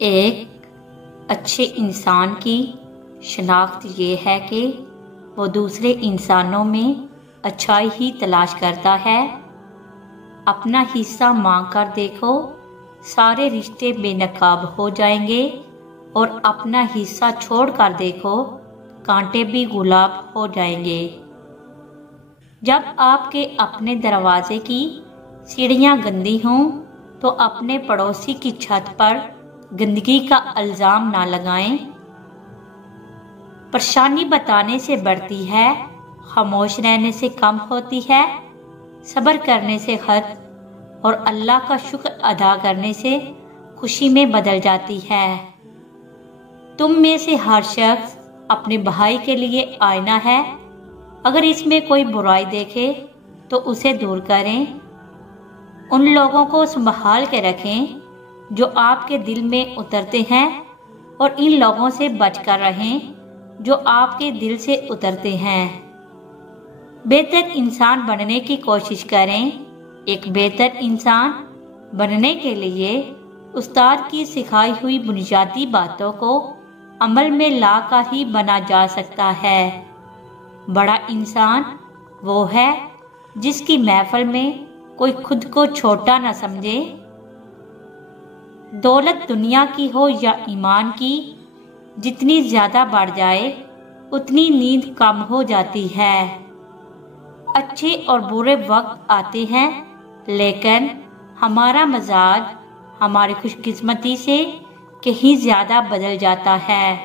एक अच्छे इंसान की शनाख्त ये है कि वो दूसरे इंसानों में अच्छाई ही तलाश करता है। अपना हिस्सा मांग कर देखो, सारे रिश्ते बेनकाब हो जाएंगे, और अपना हिस्सा छोड़ कर देखो, कांटे भी गुलाब हो जाएंगे। जब आपके अपने दरवाजे की सीढ़ियां गंदी हों तो अपने पड़ोसी की छत पर गंदगी का इल्जाम ना लगाएं। परेशानी बताने से बढ़ती है, खामोश रहने से कम होती है, सब्र करने से हद और अल्लाह का शुक्र अदा करने से खुशी में बदल जाती है। तुम में से हर शख्स अपने भाई के लिए आईना है। अगर इसमें कोई बुराई देखे तो उसे दूर करें। उन लोगों को संभाल के रखें जो आपके दिल में उतरते हैं, और इन लोगों से बचकर रहें जो आपके दिल से उतरते हैं। बेहतर इंसान बनने की कोशिश करें। एक बेहतर इंसान बनने के लिए उस्ताद की सिखाई हुई बुनियादी बातों को अमल में लाकर ही बना जा सकता है। बड़ा इंसान वो है जिसकी महफिल में कोई खुद को छोटा न समझे। दौलत दुनिया की हो या ईमान की, जितनी ज्यादा बढ़ जाए उतनी नींद कम हो जाती है। अच्छे और बुरे वक्त आते हैं, लेकिन हमारा मजाज हमारी खुशकिस्मती से कहीं ज्यादा बदल जाता है।